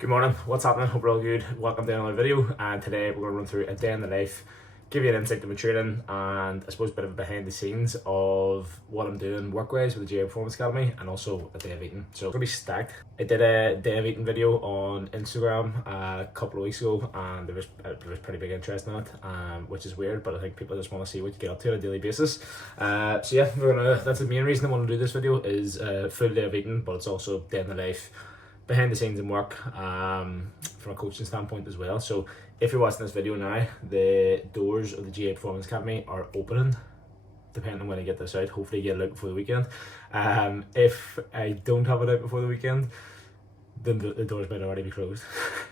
Good morning, what's happening? Hope you're all good. Welcome to another video, and today we're going to run through a day in the life, give you an insight to my training, and I suppose a bit of behind the scenes of what I'm doing work-wise with the GA Performance Academy, and also a day of eating. So it's going to be stacked. I did a day of eating video on Instagram a couple of weeks ago, and there was pretty big interest in it, which is weird, but I think people just want to see what you get up to on a daily basis. So yeah, that's the main reason I want to do this video, is a full day of eating, but it's also day in the life, behind the scenes and work from a coaching standpoint as well. So if you're watching this video now, the doors of the GA Performance Academy are opening, depending on when I get this out. Hopefully get it out before the weekend. If I don't have it out before the weekend, then the doors might already be closed.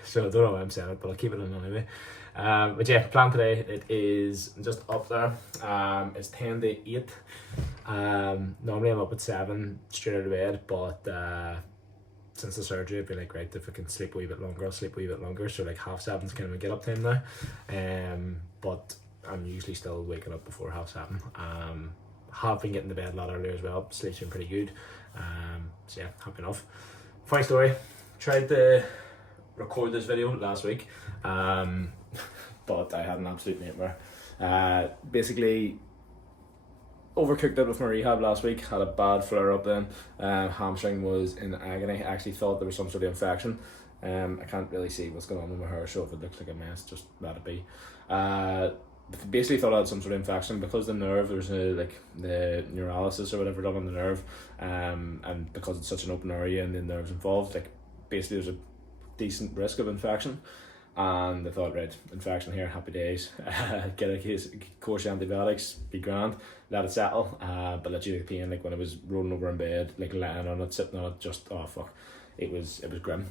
So I don't know why I'm saying it, but I'll keep it in anyway. But yeah, plan today, it is just up there. It's 10 to 8. Normally I'm up at 7 straight out of bed, but since the surgery, I'd be like, right, if I can sleep a wee bit longer, I'll sleep a wee bit longer. So like 7:30's kind of a get up time now. But I'm usually still waking up before 7:30. Have been getting to bed a lot earlier as well. Sleep's been pretty good. So yeah, happy enough. Funny story, tried to record this video last week, but I had an absolute nightmare. Basically, overcooked it with my rehab last week, had a bad flare up then. Hamstring was in agony. I actually thought there was some sort of infection. I can't really see what's going on with my hair, so if it looks like a mess, just let it be. Basically thought I had some sort of infection because the nerve, there's the neurolysis or whatever done on the nerve, and because it's such an open area and the nerves involved, like basically there's a decent risk of infection. And I thought, right, infection here, happy days. Get a course of antibiotics, be grand, let it settle. But literally the pain, like when I was rolling over in bed, like lying on it, sitting on it, just, oh fuck, it was grim.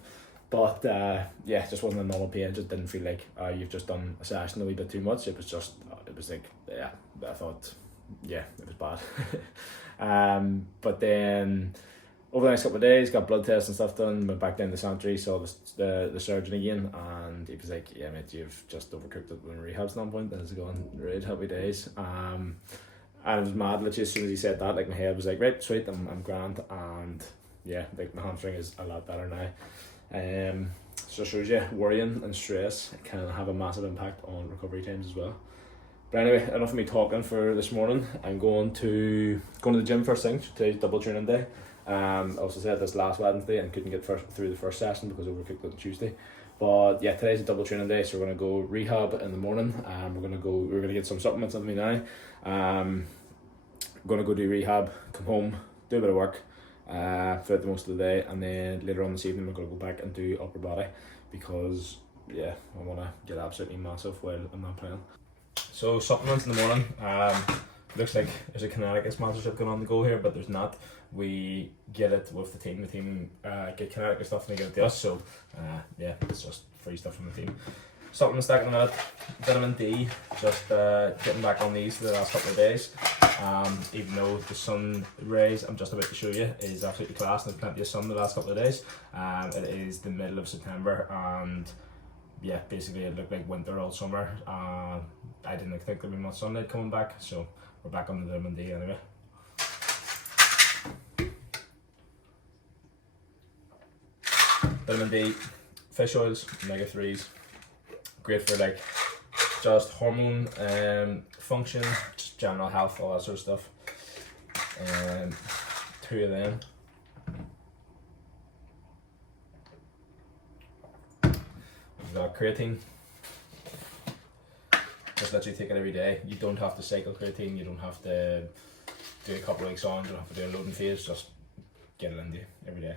But yeah, it just wasn't a normal pain. It just didn't feel like you've just done a session a wee bit too much. It was like, yeah, I thought, yeah, it was bad. But then over the next couple of days, got blood tests and stuff done, went back down to the sanctuary, saw the surgeon again, and he was like, yeah mate, you've just overcooked it from a rehab standpoint. And I was going, right, happy days. And it was mad, literally as soon as he said that, like my head was like, right, sweet, I'm grand, and yeah, like my hamstring is a lot better now. So it shows you, worrying and stress can have a massive impact on recovery times as well. But anyway, enough of me talking for this morning. I'm going to the gym first thing. Today's double training day. I also said this last Wednesday and couldn't get through the first session because I overcooked on Tuesday. But yeah, today's a double training day, so we're gonna go rehab in the morning. We're gonna get some supplements on me now. We're gonna go do rehab, come home, do a bit of work throughout the most of the day, and then later on this evening we're gonna go back and do upper body because yeah, I wanna get absolutely massive while I'm not playing. So supplements in the morning. Looks like there's a Kinetic sponsorship going on the go here, but there's not. We get it with the team. The team get Kinetic stuff and they get it to us. So yeah, it's just free stuff from the team. Supplement stack in a minute. Vitamin D. Just getting back on these for the last couple of days. Even though the sun rays I'm just about to show you is absolutely class, and there's plenty of sun the last couple of days. It is the middle of September, and yeah, basically it looked like winter all summer. I didn't think there'd be much sunlight coming back, so we're back on the vitamin D anyway. Vitamin D, fish oils, omega-3s, great for like just hormone function, just general health, all that sort of stuff. 2 of them. We've got creatine. Just literally take it every day. You don't have to cycle creatine, you don't have to do a couple of weeks on, you don't have to do a loading phase, just get it into you every day.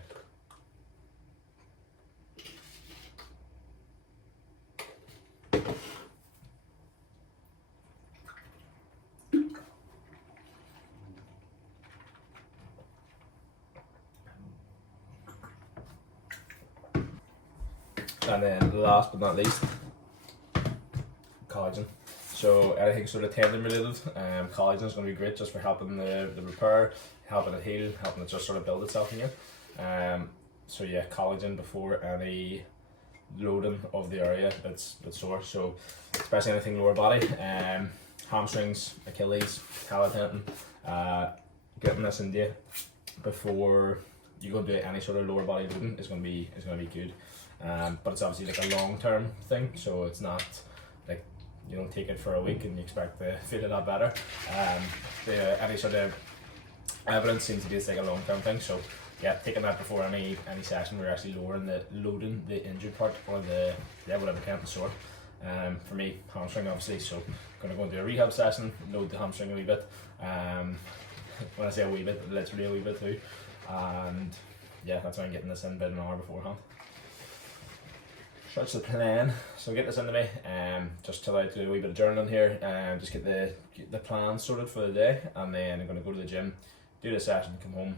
And then last but not least, collagen. So anything sort of tendon related, collagen is going to be great just for helping the repair, helping it heal, helping it just sort of build itself again. So yeah, collagen before any loading of the area that's sore. So especially anything lower body, hamstrings, Achilles, calf tendon, getting this into you before you go do any sort of lower body loading is going to be good. But it's obviously like a long-term thing, so it's not like you don't take it for a week and you expect to feel a lot better. Any sort of evidence seems to be it's like a long-term thing. So yeah, taking that before any session, we're actually loading the injured part, or the whatever can't be sore. For me, hamstring obviously, so I'm going to go into a rehab session, load the hamstring a wee bit. When I say a wee bit, literally a wee bit too. And yeah, that's why I'm getting this in about an hour beforehand. So that's the plan. So get this into me, just chill out, do a wee bit of journaling here, just get the plan sorted for the day, and then I'm going to go to the gym, do the session, come home,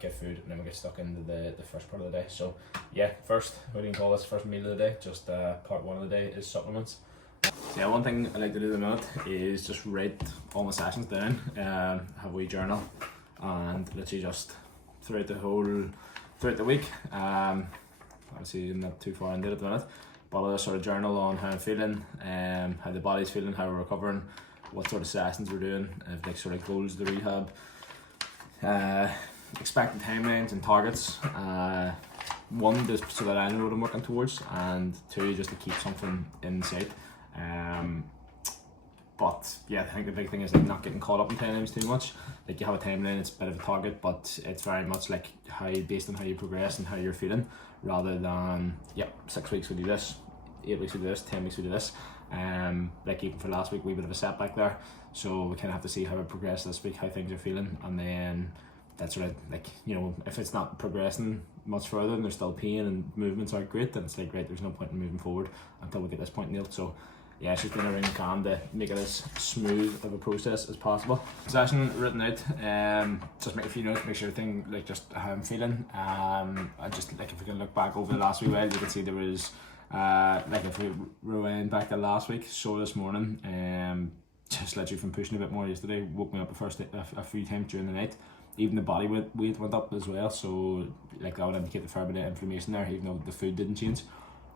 get food, and then we'll get stuck into the first part of the day. So yeah, first, what do you call this, first meal of the day, just part one of the day is supplements. So yeah, one thing I like to do at the minute is just write all my sessions down, have a wee journal, and literally just throughout the week. Obviously I'm not too far into it at the minute, but I'll just sort of journal on how I'm feeling, how the body's feeling, how we're recovering, what sort of sessions we're doing, if like sort of goals to the rehab, expected timelines and targets. One, just so that I know what I'm working towards, and two, just to keep something in sight. But yeah, I think the big thing is like not getting caught up in timelines too much. Like you have a timeline, it's a bit of a target, but it's very much like based on how you progress and how you're feeling, rather than 6 weeks we do this, 8 weeks we do this, 10 weeks we do this. Like even for last week, we bit of a setback there, so we kind of have to see how it progresses this week, how things are feeling, and then that's sort of like, you know, if it's not progressing much further and there's still pain and movements aren't great, then it's like, right, there's no point in moving forward until we get this point nailed. So yeah, it's just been everything we can to make it as smooth of a process as possible. Session written out, just make a few notes, make sure everything, like just how I'm feeling. I just like, if we can look back over the last wee while, you can see there was like if we rewind back to last week, so this morning, just literally from pushing a bit more yesterday, woke me up a few times during the night. Even the body weight went up as well, so like that would indicate a fair bit of inflammation there, even though the food didn't change.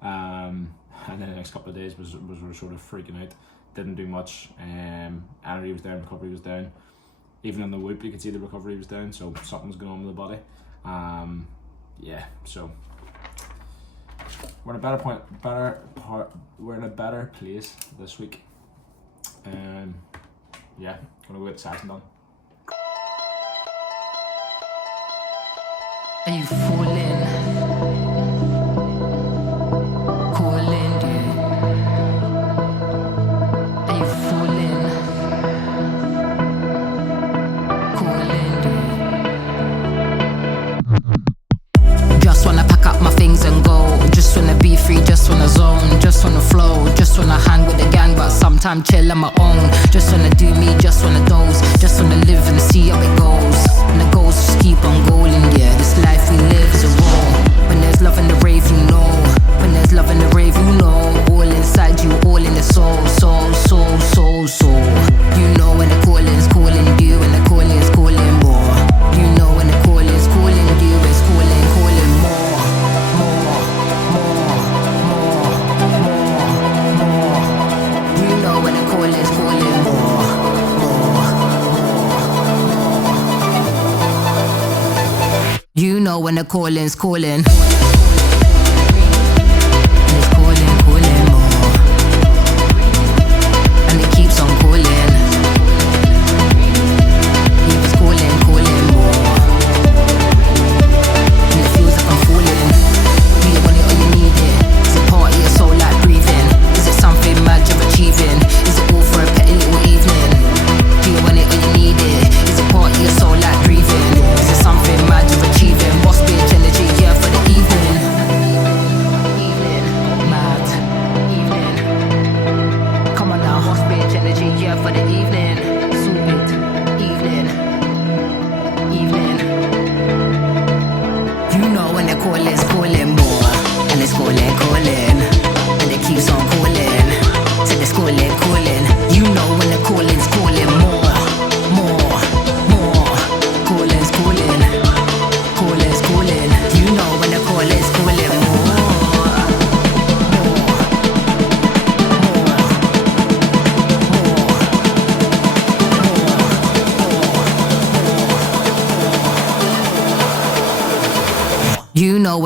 And then the next couple of days was we were sort of freaking out, didn't do much. Energy was down, recovery was down. Even on the whoop you could see the recovery was down, so something's going on with the body. Yeah, so we're in a better place this week. Yeah, gonna go get the session done. Are you falling? Calling you. Are you falling? Calling you. Just wanna pack up my things and go. Just wanna be free, just wanna zone. Just wanna flow, just wanna hang with the gang, but sometimes chill on my own. Just wanna do me, just wanna doze. Just wanna live and see how it goes. And the goals just keep on going, yeah. This life we live is a roll. When there's love in the rave, you know. When there's love in the rave, you know. All inside you, all in the soul, soul, soul, soul, soul. You know when the calling's calling you, and the calling's calling more. You know when the calling's calling you, it's calling, calling more, more, more, more, more, more. You know when the calling's calling more, more, more. You know when the calling's calling. And it's calling, calling more. And it keeps on calling. It's calling, calling more. And it feels like I'm falling. Do you want it or you need it? Is it part of your soul like breathing? Is it something mad you're achieving? Is it all for a petty little evening? Do you want it or you need it? Is it part of your soul like breathing? Is it something mad you're achieving? Boss bitch energy, yeah, for the evening.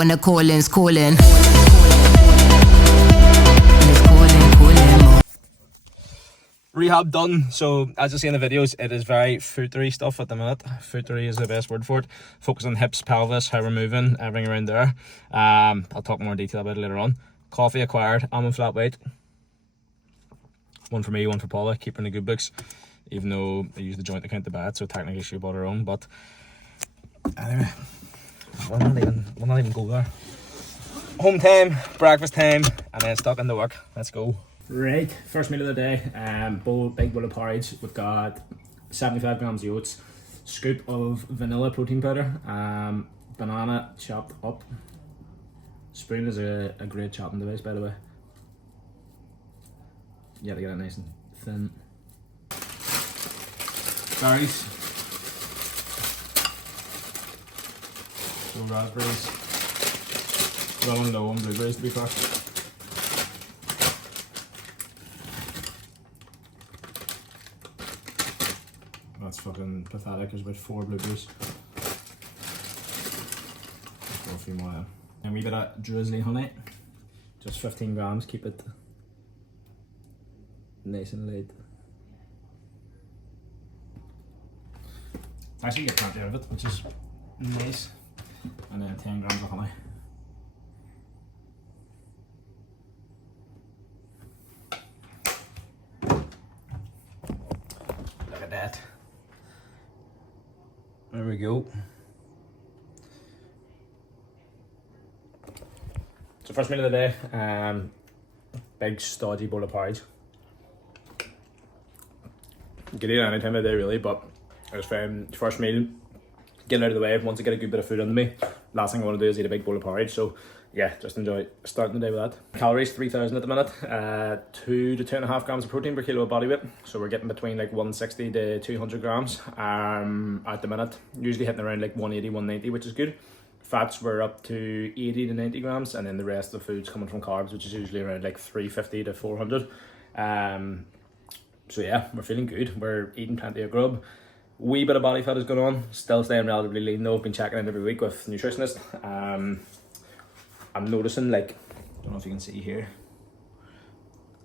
when the calling's calling. It's calling. Rehab done. So as you see in the videos, it is very footery stuff at the minute. Footery is the best word for it. Focus on hips, pelvis, how we're moving, everything around there. I'll talk more in detail about it later on. Coffee acquired. I'm on flat weight. One for me, one for Paula, keeping the good books. Even though I use the joint account to buy it, so technically she bought her own. But anyway, we'll not even go there. Home time, breakfast time, and then stuck into work. Let's go. Right, first meal of the day. Big bowl of porridge. We've got 75 grams of oats, scoop of vanilla protein powder, banana chopped up. Spoon is a great chopping device, by the way. You have to get it nice and thin. Berries. So raspberries. Running low on blueberries to be fair. That's fucking pathetic. There's about 4 blueberries. Let's go a few more then. And a wee bit of drizzly honey. Just 15 grams, keep it nice and light. Actually get plenty out of it, which is nice. And then 10 grams of honey. Look at that. There we go. So first meal of the day, big stodgy bowl of porridge. You can eat it any time of the day really, but I just found first meal, get it out of the way. Once I get a good bit of food under me, last thing I want to do is eat a big bowl of porridge. So yeah, just enjoy starting the day with that. Calories 3,000 at the minute, 2 to 2.5 grams of protein per kilo of body weight. So we're getting between like 160 to 200 grams at the minute. Usually hitting around like 180, 190, which is good. Fats we're up to 80 to 90 grams, and then the rest of the food's coming from carbs, which is usually around like 350 to 400. So yeah, we're feeling good. We're eating plenty of grub. Wee bit of body fat has gone on. Still staying relatively lean though. I've been checking in every week with nutritionist. I'm noticing, like, I don't know if you can see here,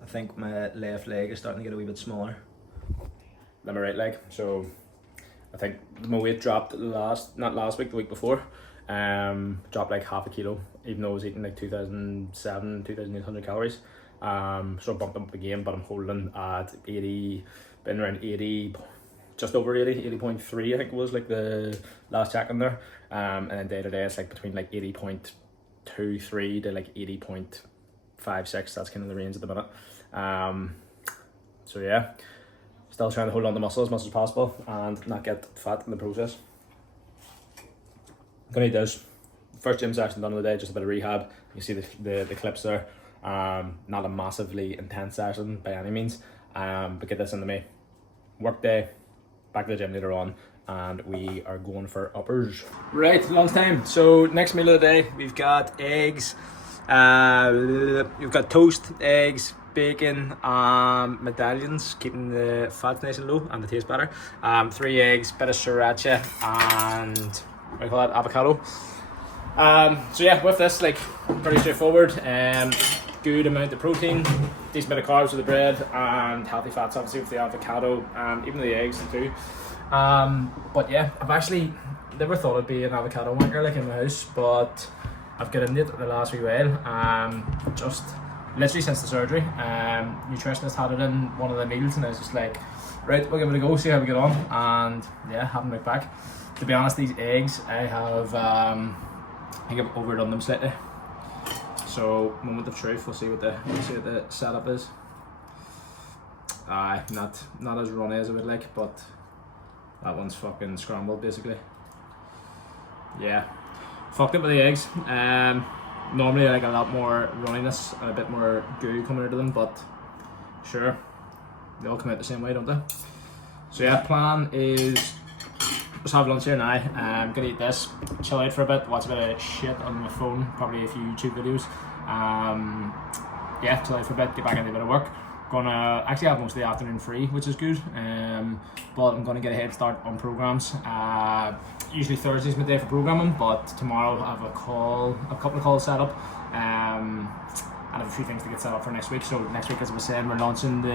I think my left leg is starting to get a wee bit smaller than my right leg. So I think my weight dropped not last week, the week before. Dropped like half a kilo, even though I was eating like 2,800 calories. So I bumped up again, but I'm holding at 80, been around 80, just over 80, 80.3 I think it was like the last check in there. And then day to day it's like between like 80.23 to like 80.56. That's kind of the range at the minute. So yeah, still trying to hold on to muscle as much as possible and not get fat in the process. I'm gonna eat this. First gym session done of the day, just a bit of rehab. You see the clips there. Not a massively intense session by any means, but get this into me. Work day, back to the gym later on, and we are going for uppers. Right, lunchtime. So next meal of the day, we've got eggs. We've got toast, eggs, bacon, medallions, keeping the fat nice and low and the taste better. 3 eggs, bit of sriracha, and what do you call that? Avocado. So yeah, with this, like, pretty straightforward. Good amount of protein, decent bit of carbs with the bread, and healthy fats obviously with the avocado, even the eggs too. But yeah, I've actually never thought I'd be an avocado wanker like in the house, but I've got into it the last wee while. Just literally since the surgery. Nutritionist had it in one of the meals, and I was just like, right, we'll give it a go, see how we get on, and yeah, haven't looked back. To be honest, these eggs, I think I've overdone them slightly. So moment of truth, we'll see what the setup is. Not as runny as I would like, but that one's fucking scrambled basically. Yeah, fucked up with the eggs. Normally I like a lot more runniness and a bit more goo coming out of them, but sure, they all come out the same way, don't they? So yeah, plan is just have lunch here now. I'm gonna eat this, chill out for a bit, watch a bit of shit on my phone, probably a few YouTube videos. Yeah, chill out for a bit, get back into a bit of work. Gonna actually have most of the afternoon free, which is good. But I'm gonna get a head start on programs. usually Thursday's my day for programming, but tomorrow I have a couple of calls set up. And I have a few things to get set up for next week. So next week, as I was saying, we're launching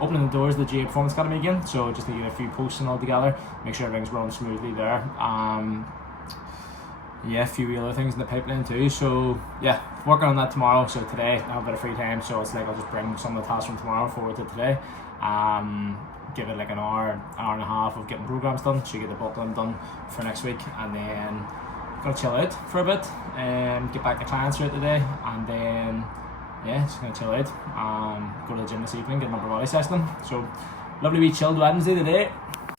opening the doors of the GA Performance Academy again. So just to get a few posts and all together, make sure everything's running smoothly there. A few other things in the pipeline too. So yeah, working on that tomorrow. So today I have a bit of free time, so it's like I'll just bring some of the tasks from tomorrow forward to today. Give it like an hour and a half of getting programs done, so you get the bulk of them done for next week, and then gonna chill out for a bit and get back to clients throughout the day, and then just gonna chill out and go to the gym this evening, get an upper body session done. So lovely wee chilled Wednesday today.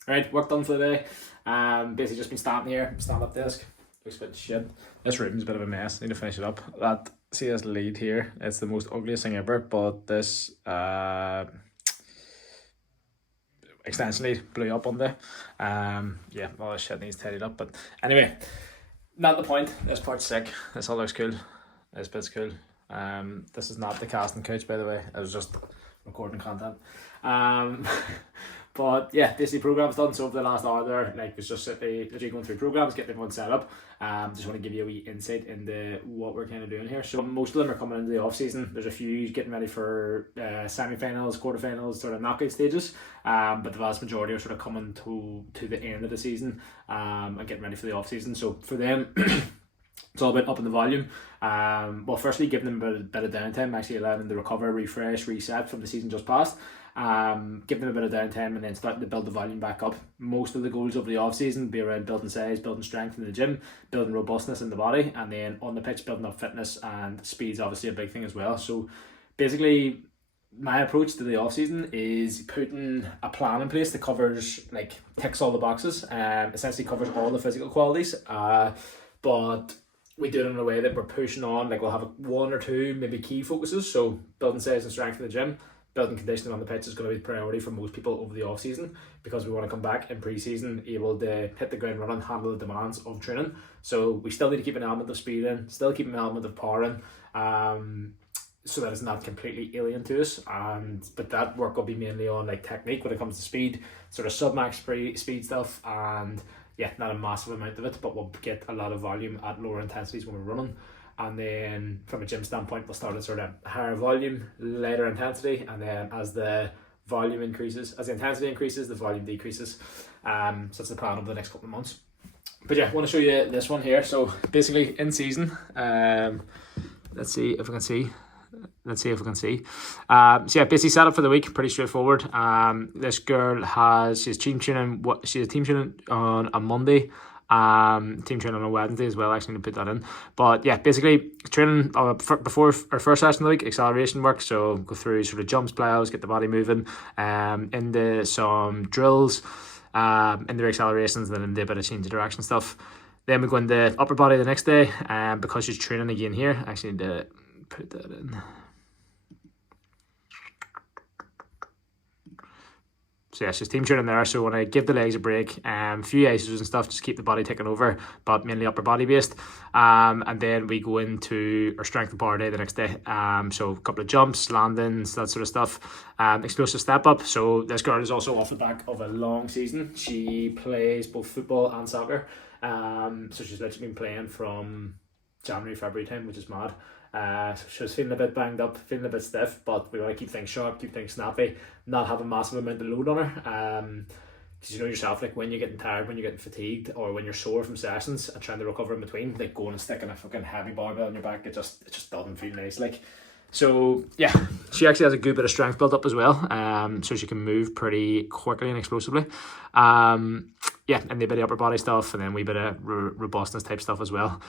Right, work done for the day. Basically just been standing here, stand-up desk. Looks a bit shit. This room's a bit of a mess. Need to finish it up. See this lead here? It's the most ugliest thing ever, but this extension lead blew up on there. All this shit needs tidied up. But anyway, not the point. This part's sick. This all looks cool. This bit's cool. This is not the casting couch, by the way. I was just recording content. But yeah, basically programs done. So over the last hour there, like, was just literally going through programs, getting everyone set up. Just want to give you a wee insight into what we're kind of doing here. So most of them are coming into the off season. There's a few getting ready for semi-finals, quarterfinals, sort of knockout stages. But the vast majority are sort of coming to the end of the season and getting ready for the off season. So for them, it's all about upping the volume. Well, firstly, giving them a bit of downtime, actually allowing them to recover, refresh, reset from the season just past. Give them a bit of downtime and then starting to build the volume back up. Most of the goals over the off season be around building size, building strength in the gym, building robustness in the body, and then on the pitch building up fitness, and speed's obviously a big thing as well. So basically my approach to the off season is putting a plan in place that covers, like, ticks all the boxes, essentially covers all the physical qualities, but we do it in a way that we're pushing on, like, we'll have one or two maybe key focuses. So building size and strength in the gym, building conditioning on the pitch is going to be the priority for most people over the off season, because we want to come back in pre-season able to hit the ground running, handle the demands of training. So we still need to keep an element of speed in, still keep an element of power in, so that it's not completely alien to us. But that work will be mainly on, like, technique when it comes to speed, sort of sub-max speed stuff, and not a massive amount of it, but we'll get a lot of volume at lower intensities when we're running. And then from a gym standpoint, we'll start at sort of higher volume, lighter intensity, and then as the volume increases, as the intensity increases, the volume decreases. So that's the plan over the next couple of months. But I want to show you this one here. So basically in season, let's see if we can see. Basically set up for the week, pretty straightforward. This girl she's team training. She has team training on a Monday. Team training on a Wednesday as well. Actually, to put that in. But basically training before our first session of the week, acceleration work. So go through sort of jumps, plyos, get the body moving, into some drills, into accelerations, then into a bit of change of direction stuff. Then we go into upper body the next day, because she's training again here. I actually need to put that in. So she's team training there, so when I give the legs a break, a few isos and stuff, just keep the body taking over, but mainly upper body based. And then we go into our strength and power day the next day. So a couple of jumps, landings, that sort of stuff. Explosive step up. So this girl is also off the back of a long season. She plays both football and soccer. So she's literally been playing from January, February time, which is mad. So she was feeling a bit banged up, feeling a bit stiff, but we want to keep things sharp, keep things snappy, not have a massive amount of load on her. Because you know yourself, like, when you're getting tired, when you're getting fatigued, or when you're sore from sessions and trying to recover in between, like, going and sticking a fucking heavy barbell on your back, it just doesn't feel nice. Like, so she actually has a good bit of strength built up as well, so she can move pretty quickly and explosively. And the bit of upper body stuff, and then we bit of robustness type stuff as well.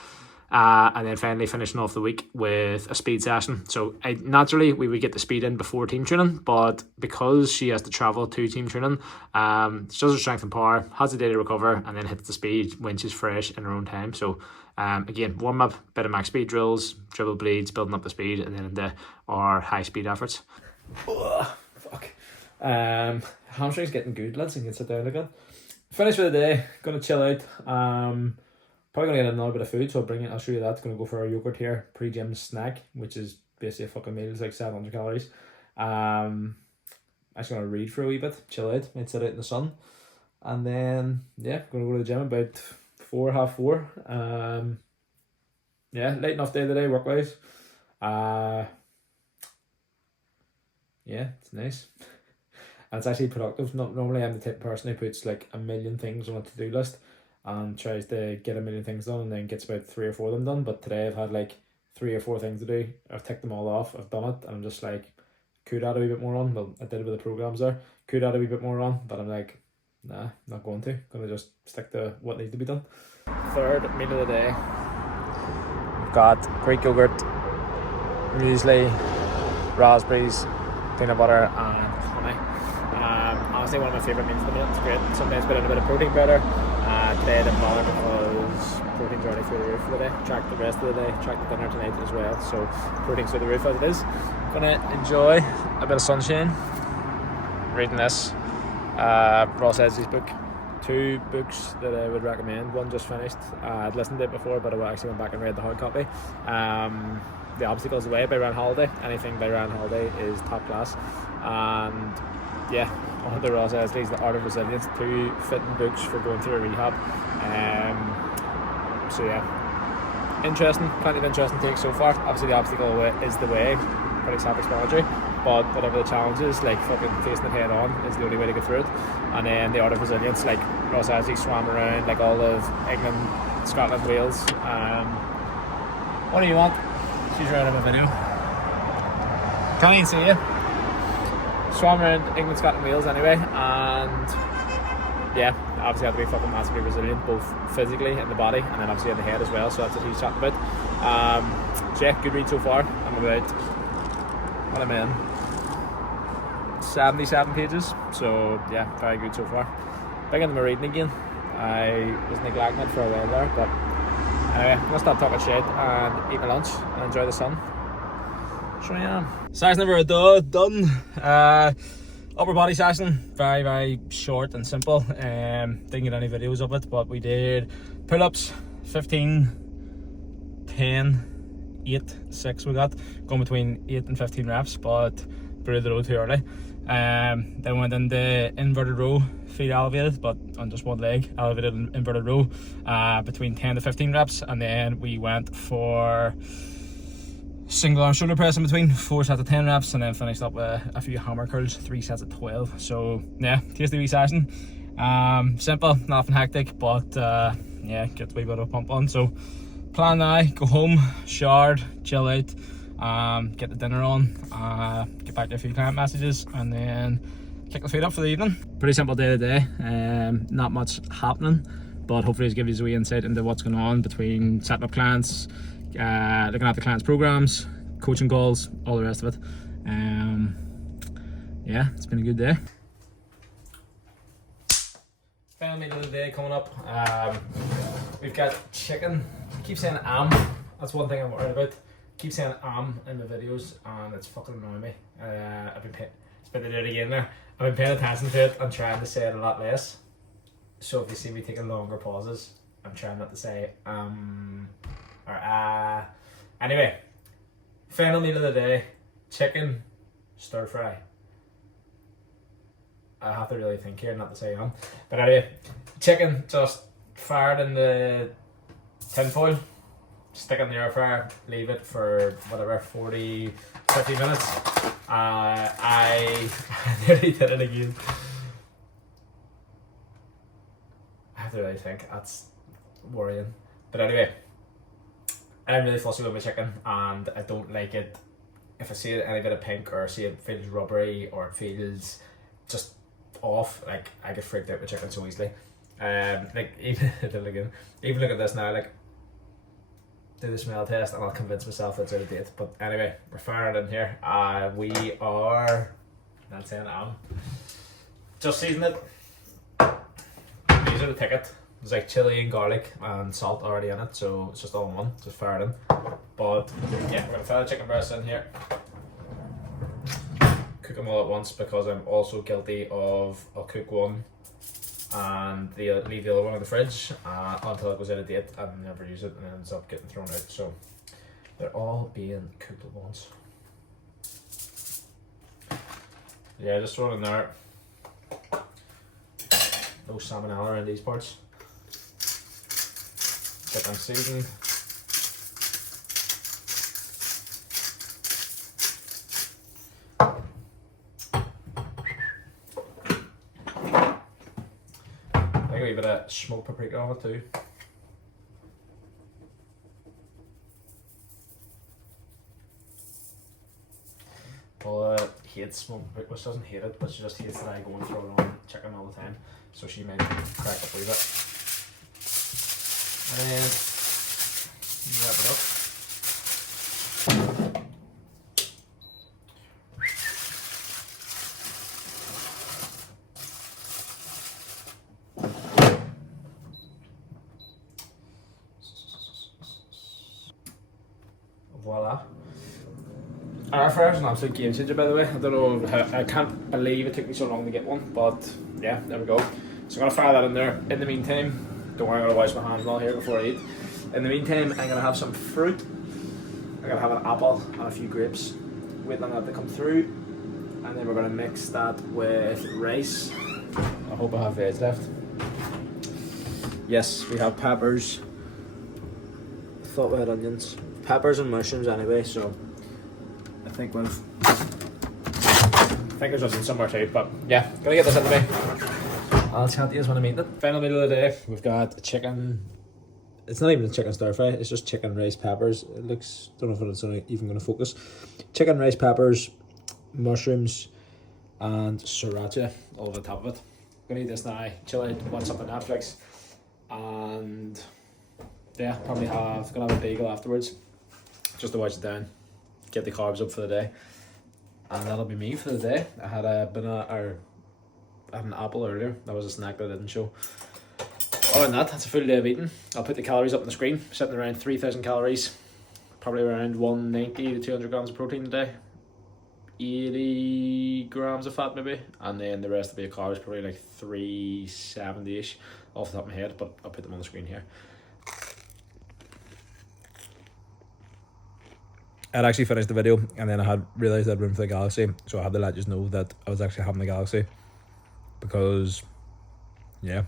And then finally finishing off the week with a speed session. So naturally we would get the speed in before team training, but because she has to travel to team training, she does her strength and power, has a day to recover, and then hits the speed when she's fresh in her own time. So again, warm up, bit of max speed drills, dribble bleeds, building up the speed, and then into our high speed efforts. Fuck. Hamstring's getting good, lads. I can sit down again. Finished for the day, gonna chill out. Probably gonna get another bit of food, so I'll show you that. Gonna go for our yogurt here, pre-gym snack, which is basically a fucking meal. It's like 700 calories. I'm just gonna read for a wee bit, chill out, might sit out in the sun, and then gonna go to the gym about 4, half 4. Yeah, late enough day today work wise. Yeah, it's nice. And it's actually productive. Not normally I'm the type of person who puts like a million things on a to-do list and tries to get a million things done and then gets about 3 or 4 of them done. But today I've had like 3 or 4 things to do. I've ticked them all off. I've done it, and I'm just like, could add a wee bit more on. Well, I did it with the programs there. Could add a wee bit more on, but I'm like, nah, not going to. Gonna just stick to what needs to be done. Third meal of the day. We've got Greek yogurt, muesli, raspberries, peanut butter, and honey. Honestly, one of my favourite meals at the minute. It's great. Sometimes put in a bit of protein powder. Today I didn't bother because protein's already through the roof for the day. Tracked the rest of the day, tracked the dinner tonight as well. So protein's through the roof as it is. Gonna enjoy a bit of sunshine. Reading this. Ross Edsley's book. 2 books that I would recommend. One just finished. I'd listened to it before, but I actually went back and read the hard copy. The Obstacles Away by Ryan Holiday. Anything by Ryan Holiday is top class. And yeah, one of the Ross Edsley's The Art of Resilience. 2 fitting books for going through a rehab. So yeah, interesting. Plenty of interesting takes so far. Obviously, the obstacle is the way. Pretty self-explanatory. But whatever the challenge is, like fucking facing it head on is the only way to get through it. And then The Art of Resilience, like Ross Edsley swam around like all of England, Scotland, Wales. What do you want? She's right in a video. Can't even see you. Swam around England, Scotland, Wales anyway, and yeah, obviously have to be fucking massively resilient, both physically in the body and then obviously in the head as well. So that's what he's chatting about. So yeah, good read so far. I'm about, what am I in? 77 pages. So yeah, very good so far. Big into my reading again. I was neglecting it for a while there, but anyway, I'm gonna stop talking shit and eat my lunch and enjoy the sun. Sure I am. Session number done. Upper body session, very very short and simple. Didn't get any videos of it, but we did pull-ups, 15, 10, 8, 6 we got, going between 8 and 15 reps, but blew the road too early. Then went into inverted row, feet elevated, but on just one leg, elevated inverted row, between 10 to 15 reps, and then we went for single arm shoulder press in between, 4 sets of 10 reps, and then finished up with a few hammer curls, 3 sets of 12. So yeah, tasty wee session. Simple, nothing hectic, but yeah, get a wee bit of a pump on. So plan now, go home, showered, chill out, get the dinner on, get back to a few client messages, and then kick the feet up for the evening. Pretty simple day today. Not much happening, but hopefully it'll give you a wee insight into what's going on between setting up clients, looking at the clients' programs, coaching calls, all the rest of it. Yeah, it's been a good day. Final meal of the day coming up. We've got chicken. I keep saying that's one thing I'm worried about. I keep saying in the videos, and it's fucking annoying me. I've been spit it out again there. I've been paying attention to it and trying to say it a lot less. So if you see me taking longer pauses, I'm trying not to say or anyway, final meal of the day, chicken stir fry. I have to really think here not to say but anyway, chicken just fired in the tin foil, stick it in the air fryer, leave it for whatever 40-50 minutes. I nearly did it again. I have to really think, that's worrying. But anyway, I'm really fussy with my chicken, and I don't like it if I see it any bit of pink, or see it feels rubbery, or it feels just off. Like, I get freaked out with chicken so easily. Like even look at this now, like do the smell test and I'll convince myself it's out of date. But anyway, we're firing in here. We are not saying just seasoning it. These are the ticket. There's like chili and garlic and salt already in it, so it's just all in one, just fire it in. But yeah, we're gonna fire the chicken breasts in here, cook them all at once, because I'm also guilty of, I'll cook one and leave the other one in the fridge until it goes out of date and never use it, and it ends up getting thrown out. So they're all being cooked at once. Yeah, just throw it in there. No salmonella in these parts. get them seasoned. A wee bit of smoked paprika on it too. Paula hates smoked paprika, well, she doesn't hate it, but she just hates that I go and throw it on chicken all the time. So she made crack up a wee bit. And wrap it up. Voila. Air fryer is an absolute game changer, by the way. I don't know how, I can't believe it took me so long to get one, but yeah, there we go. So I'm gonna fire that in there. In the meantime, don't worry, I'm gonna wash my hands well here before I eat. In the meantime, I'm gonna have some fruit. I'm gonna have an apple and a few grapes. Wait on that to come through, and then we're gonna mix that with rice. I hope I have veg left. Yes, we have peppers. I thought we had onions. Peppers and mushrooms anyway, so I think there's onions somewhere too, but yeah, gonna get this into me. I'll chat to you when I'm eating it. Final meal of the day, we've got chicken. It's not even a chicken stir fry, it's just chicken, rice, peppers. It looks, don't know if it's even going to focus. Chicken, rice, peppers, mushrooms, and sriracha all over the top of it. Gonna eat this now, chill out, watch something on Netflix, and yeah, gonna have a bagel afterwards, just to watch it down, get the carbs up for the day, and that'll be me for the day. I had an apple earlier. That was a snack that I didn't show. Other than that, that's a full day of eating. I'll put the calories up on the screen, sitting around 3,000 calories, probably around 190 to 200 grams of protein a day, 80 grams of fat maybe, and then the rest will be carbs, probably like 370-ish off the top of my head, but I'll put them on the screen here. I'd actually finished the video, and then I had realised I had room for the Galaxy, so I had to let you know that I was actually having the Galaxy, because yeah,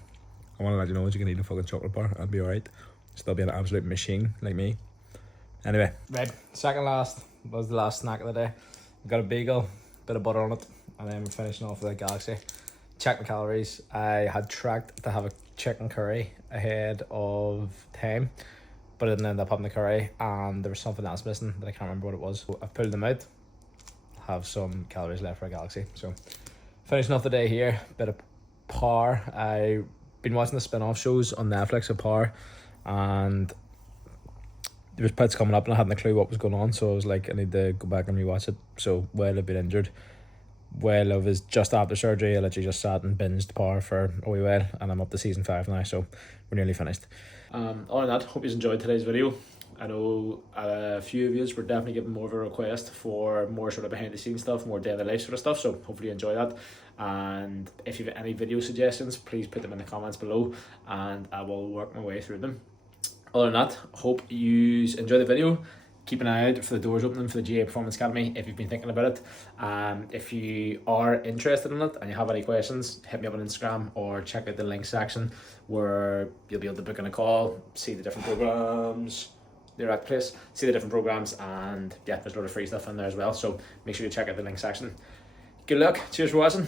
I want to let you know that you can eat a fucking chocolate bar and be alright. Still be an absolute machine like me. Anyway, right, second last was the last snack of the day. Got a bagel, bit of butter on it, and then we're finishing off with a Galaxy. Check my calories. I had tracked to have a chicken curry ahead of time, but I didn't end up having the curry, and there was something else missing that I can't remember what it was. So I've pulled them out, have some calories left for a Galaxy. So finishing off the day here, bit of Power. I've been watching the spin-off shows on Netflix of Power, and there was pits coming up and I hadn't a clue what was going on, so I was like, I need to go back and rewatch it. So while I've been injured, while I was just after surgery, I literally just sat and binged Power for a wee while, and I'm up to season 5 now, so we're nearly finished. Other than that, hope you enjoyed today's video. I know a few of you were definitely giving more of a request for more sort of behind the scenes stuff, more daily life sort of stuff, so hopefully you enjoy that. And if you have any video suggestions, please put them in the comments below and I will work my way through them. Other than that, hope you enjoy the video. Keep an eye out for the doors opening for the GA Performance Academy if you've been thinking about it. If you are interested in it and you have any questions, hit me up on Instagram or check out the link section where you'll be able to book in a call, see the different programs, they're at the place, see the different programs, and yeah, there's a lot of free stuff in there as well, so make sure you check out the link section. Good luck, cheers for watching.